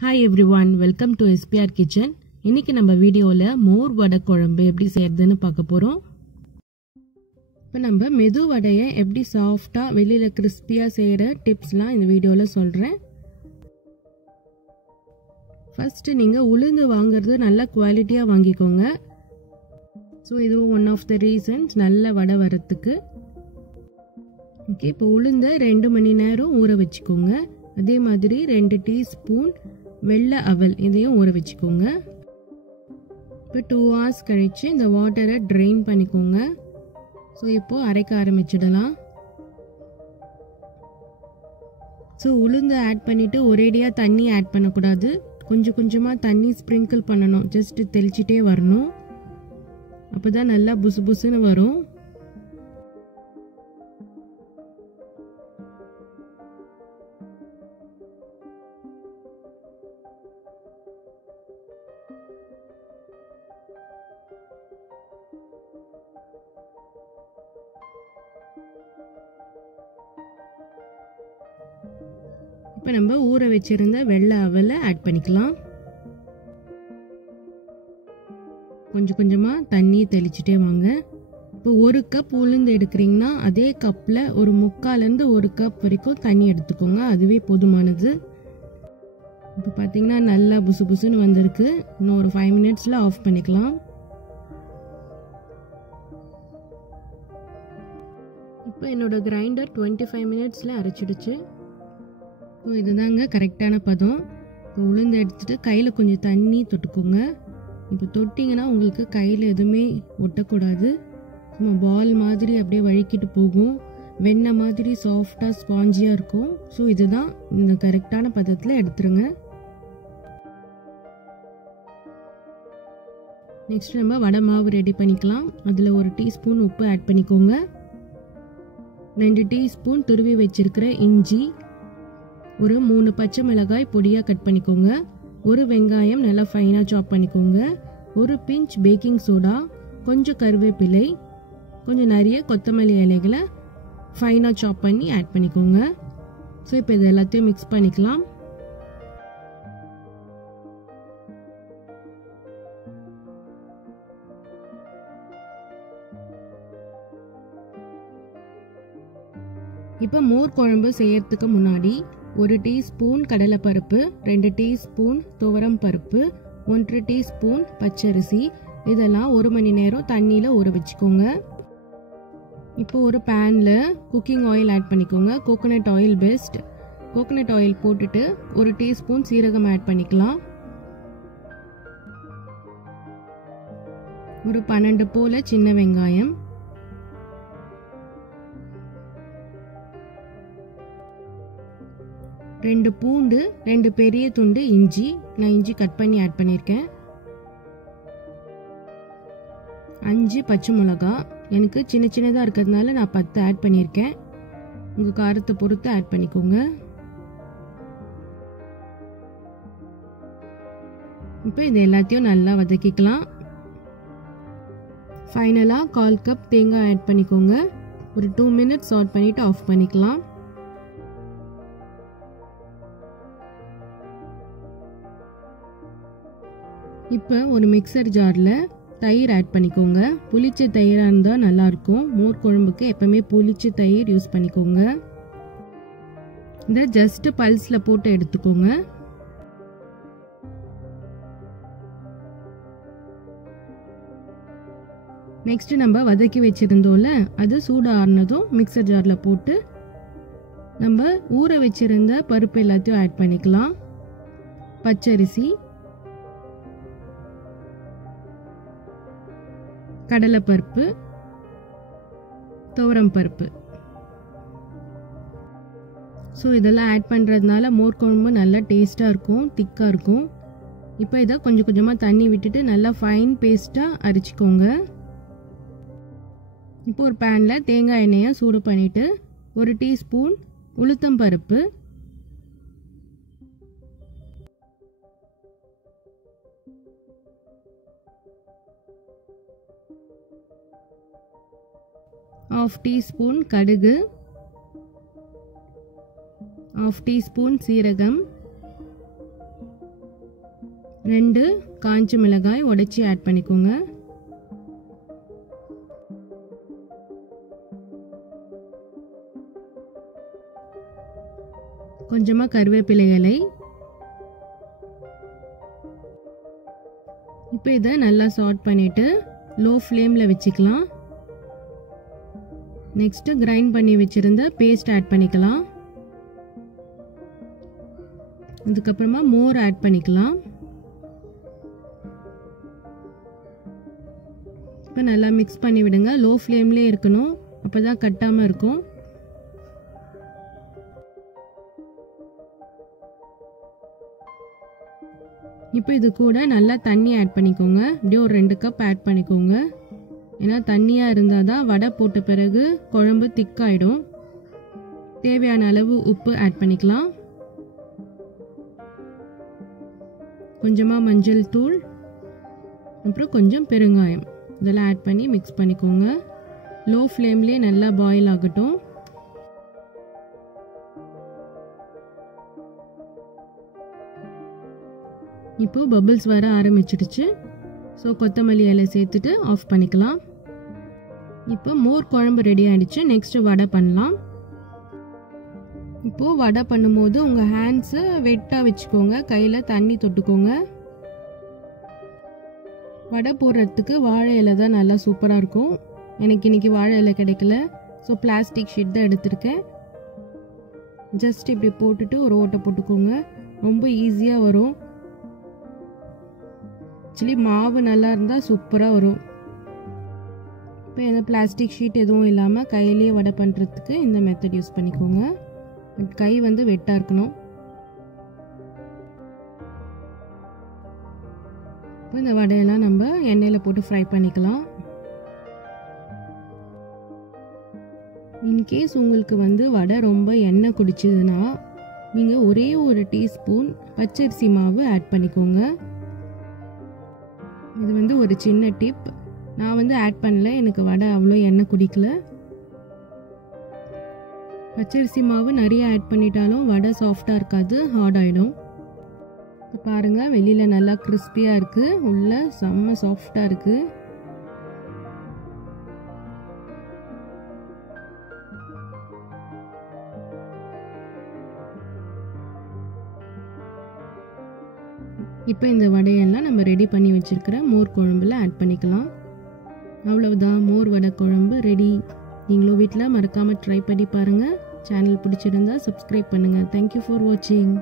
Hi everyone, welcome to SPR Kitchen. இன்னைக்கு நம்ம வீடியோல மோர் வடை குழம்பு எப்படி செய்யறதுன்னு பார்க்க போறோம். இப்போ நம்ம மெது வடையை எப்படி சாஃப்ட்டா வெளியில கிறிஸ்பியா செய்யற டிப்ஸ்லாம் இந்த வீடியோல சொல்றேன். ஃபர்ஸ்ட் நீங்க உளுந்து வாங்குறது நல்ல குவாலிட்டியா வாங்கிக்கோங்க. ஸோ இது ஒன் ஆஃப் த ரீசன்ஸ் நல்ல வடை வரதுக்கு. ஓகே, இப்போ உளுந்த 2 மணி நேரம் ஊற வச்சுக்கோங்க. அதே மாதிரி 2 டீஸ்பூன் வெள்ளை அவல் இதையும் ஊற வச்சுக்கோங்க. இப்போ 2 hours கழிச்சு இந்த வாட்டரை ட்ரெயின் பண்ணிக்கோங்க. ஸோ இப்போ அரைக்க ஆரம்பிச்சிடலாம். ஸோ உளுந்து ஆட் பண்ணிவிட்டு ஒரேடியாக தண்ணி ஆட் பண்ணக்கூடாது. கொஞ்சம் கொஞ்சமாக தண்ணி ஸ்ப்ரிங்கிள் பண்ணணும். ஜஸ்ட் தெளிச்சிட்டே வரணும். அப்போ தான் நல்லா புசு புசுன்னு வரும். இப்போ நம்ம ஊற வச்சிருந்த வெள்ளை அவலை ஆட் பண்ணிக்கலாம். கொஞ்சம் கொஞ்சமாக தண்ணி தெளிச்சுட்டே வாங்க. இப்போ 1 கப் உளுந்து எடுக்கிறீங்கன்னா அதே கப்பில் ஒரு 3/4 1 கப் வரைக்கும் தண்ணி எடுத்துக்கோங்க. அதுவே போதுமானது. இப்போ பார்த்தீங்கன்னா நல்லா புசு புசுன்னு வந்திருக்கு. இன்னும் ஒரு 5 minutesல ஆஃப் பண்ணிக்கலாம். இப்போ என்னோட கிரைண்டர் 25 minutesல அரைச்சிடுச்சு. இதுதாங்க கரெக்டான பதம். இப்போ உளுந்து எடுத்துட்டு கையில் கொஞ்சம் தண்ணி தொட்டுக்கோங்க. இப்போ தொட்டிங்கன்னா உங்களுக்கு கையில் எதுவுமே ஒட்டக்கூடாது. சும்மா பால் மாதிரி அப்படியே வழுக்கிட்டு போகும். வெண்ணெய் மாதிரி சாஃப்டாக ஸ்பாஞ்சியாக இருக்கும். ஸோ இதுதான் இந்த கரெக்டான பதத்தில் எடுத்துருங்க. நெக்ஸ்ட் நம்ம வடை மாவு ரெடி பண்ணிக்கலாம். அதில் 1 டீஸ்பூன் உப்பு ஆட் பண்ணிக்கோங்க. 2 டீஸ்பூன் துருவி வச்சிருக்கிற இஞ்சி, ஒரு 3 பச்சை மிளகாய் பொடியாக கட் பண்ணிக்கோங்க. 1 வெங்காயம் நல்லா ஃபைனாக சாப் பண்ணிக்கோங்க. 1 பிஞ்ச் பேக்கிங் சோடா, கொஞ்சம் கருவேப்பிலை, கொஞ்சம் நிறைய கொத்தமல்லி இலைகளை ஃபைனாக சாப் பண்ணி ஆட் பண்ணிக்கோங்க. ஸோ இப்போ இது எல்லாத்தையும் மிக்ஸ் பண்ணிக்கலாம். இப்போ மோர் குழம்பு செய்யறதுக்கு முன்னாடி 1 டீஸ்பூன் கடலைப்பருப்பு, 2 டீஸ்பூன் துவரம் பருப்பு, 1 டீஸ்பூன் பச்சரிசி இதெல்லாம் 1 மணி நேரம் தண்ணியில் ஊற வச்சுக்கோங்க. இப்போ ஒரு பேனில் குக்கிங் ஆயில் ஆட் பண்ணிக்கோங்க. Coconut oil best. Coconut oil போட்டுட்டு 1 டீஸ்பூன் சீரகம் ஆட் பண்ணிக்கலாம். ஒரு 12 போல சின்ன வெங்காயம், 2 பூண்டு, 2 பெரிய துண்டு இஞ்சி. நான் இஞ்சி கட் பண்ணி ஆட் பண்ணியிருக்கேன். 5 பச்சை மிளகா. எனக்கு சின்ன சின்னதாக இருக்கிறதுனால நான் 10 ஆட் பண்ணியிருக்கேன். உங்கள் காரத்தை பொறுத்து ஆட் பண்ணிக்கோங்க. இப்போ இது எல்லாத்தையும் நல்லா வதக்கிக்கலாம். ஃபைனலாக 1/4 கப் தேங்காய் ஆட் பண்ணிக்கோங்க. ஒரு 2 minutes சாட் பண்ணிவிட்டு ஆஃப் பண்ணிக்கலாம். இப்போ ஒரு மிக்சர் ஜாரில் தயிர் ஆட் பண்ணிக்கோங்க. புளிச்ச தயிராக இருந்தால் நல்லாயிருக்கும். மோர் குழம்புக்கு எப்பவுமே புளிச்ச தயிர் யூஸ் பண்ணிக்கோங்க. இதை ஜஸ்ட் பல்ஸில் போட்டு எடுத்துக்கோங்க. நெக்ஸ்ட் நம்ம வதக்கி வச்சிருந்தோம்ல, அது சூடு ஆறுனதும் மிக்சர் ஜாரில் போட்டு நம்ம ஊற வச்சிருந்த பருப்பு எல்லாத்தையும் ஆட் பண்ணிக்கலாம். பச்சரிசி, கடலைப்பருப்பு, துவரம் பருப்பு. ஸோ இதெல்லாம் ஆட் பண்ணுறதுனால மோர் குழம்பு நல்லா டேஸ்ட்டாக இருக்கும், திக்காக இருக்கும். இப்போ இதை கொஞ்சம் கொஞ்சமாக தண்ணி விட்டுட்டு நல்லா ஃபைன் பேஸ்ட்டாக அரைச்சிக்கோங்க. இப்போ ஒரு பேனில் தேங்காய் எண்ணெயை சூடு பண்ணிவிட்டு 1 டீஸ்பூன் உளுத்தம் பருப்பு, 1/2 டீஸ்பூன் கடுகு, 1/2 டீஸ்பூன் சீரகம், 2 காஞ்ச மிளகாய் உடைச்சி ஆட் பண்ணிக்கோங்க. கொஞ்சமா கறிவேப்பிலை இலை. இப்போ இதை நல்லா சாட் பண்ணிட்டு லோ ஃப்ளேமில் வச்சுக்கலாம். நெக்ஸ்ட் கிரைண்ட் பண்ணி வச்சிருந்த பேஸ்ட் ஆட் பண்ணிக்கலாம். அதுக்கப்புறமா மோர் ஆட் பண்ணிக்கலாம். இப்போ நல்லா மிக்ஸ் பண்ணி விடுங்க. லோ ஃப்ளேம்லேயே இருக்கணும், அப்போ தான் கட்டாமல் இருக்கும். இப்போ இது கூட நல்லா தண்ணி ஆட் பண்ணிக்கோங்க. இப்படியே ஒரு 2 கப் ஆட் பண்ணிக்கோங்க. ஏன்னா தண்ணியாக இருந்தால் தான் வடை போட்ட பிறகு குழம்பு திக்காயிடும். தேவையான அளவு உப்பு ஆட் பண்ணிக்கலாம். கொஞ்சமாக மஞ்சள் தூள், அப்புறம் கொஞ்சம் பெருங்காயம் இதெல்லாம் ஆட் பண்ணி மிக்ஸ் பண்ணிக்கோங்க. லோ ஃப்ளேம்லேயே நல்லா பாயில் ஆகட்டும். இப்போ பபிள்ஸ் வர ஆரம்பிச்சிடுச்சு. ஸோ கொத்தமல்லி இலை சேர்த்துட்டு ஆஃப் பண்ணிக்கலாம். இப்போ மோர் குழம்பு ரெடி ஆகிடுச்சு. நெக்ஸ்ட்டு வடை பண்ணலாம். இப்போது வடை பண்ணும்போது உங்கள் ஹேண்ட்ஸை வெட்டாக வச்சுக்கோங்க, கையில் தண்ணி தொட்டுக்கோங்க. வடை போடுறதுக்கு வாழை இலை தான் நல்லா சூப்பராக இருக்கும். எனக்கு இன்றைக்கி வாழை இலை கிடைக்கல, ஸோ பிளாஸ்டிக் ஷீட் தான் எடுத்திருக்கேன். ஜஸ்ட் இப்படி போட்டுட்டு ஒரு ஓட்டை போட்டுக்கோங்க. ரொம்ப ஈஸியாக வரும். ஆக்சுவலி மாவு நல்லா இருந்தால் சூப்பராக வரும். இப்போ எந்த பிளாஸ்டிக் ஷீட் எதுவும் இல்லாமல் கையிலேயே வடை பண்ணுறதுக்கு இந்த மெத்தட் யூஸ் பண்ணிக்கோங்க. பட் கை வந்து வெட்டாக இருக்கணும். இப்போ இந்த வடையெல்லாம் நம்ம எண்ணெயில் போட்டு ஃப்ரை பண்ணிக்கலாம். இன்கேஸ் உங்களுக்கு வந்து வடை ரொம்ப எண்ணெய் குடிச்சதுன்னா நீங்கள் ஒரே ஒரு டீஸ்பூன் பச்சரிசி மாவு ஆட் பண்ணிக்கோங்க. இது வந்து ஒரு சின்ன டிப். நான் வந்து ஆட் பண்ணல, எனக்கு வடை அவ்வளோ எண்ணெய் குடிக்கல. பச்சரிசி மாவு நிறைய ஆட் பண்ணிட்டாலும் வடை சாஃப்டாக இருக்காது, ஹார்ட் ஆகிடும். இப்போ பாருங்கள், வெளியில் நல்லா கிறிஸ்பியாக இருக்குது, உள்ள செம்ம சாஃப்டாக இருக்குது. இப்போ இந்த வடையெல்லாம் நம்ம ரெடி பண்ணி வச்சுருக்கிற மோர் குழம்புல ஆட் பண்ணிக்கலாம். அவ்வளவுதான், மோர் வடை குழம்பு ரெடி. நீங்களும் வீட்டில் மறக்காமல் ட்ரை பண்ணி பாருங்கள். சேனல் பிடிச்சிருந்தா சப்ஸ்கிரைப் பண்ணுங்கள். தேங்க்யூ ஃபார் வாட்சிங்.